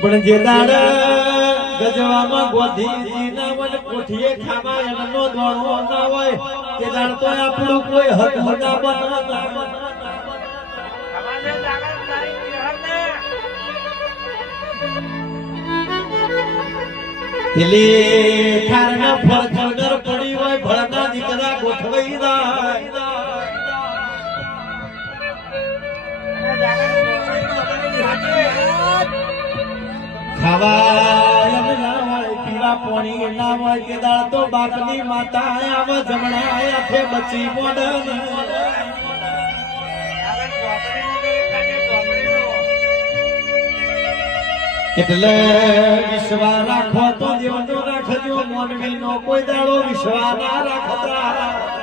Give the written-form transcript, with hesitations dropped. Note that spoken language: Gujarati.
પણ જે દાડ ગજવામાં ગોધીજી ના વન કોઠીએ ખાવા એનો દોડવો ના હોય તે દાડ તો આપણું કોઈ હક ના બનતા પેલી ખારના ફોર્ચ્યુનર પડી હોય ભળના દીકરા ગોઠવાઈ જાય ખાવા એમ ના હોય પીવા પાણી ના હોય કે દાળ તો બાપની માતા આવ જમણા આખે બચી મોડન એટલે વિશ્વાસ રાખો તો દેવનો રાખજો મોનવી નો કોઈ દાડો વિશ્વાસ ના રાખતા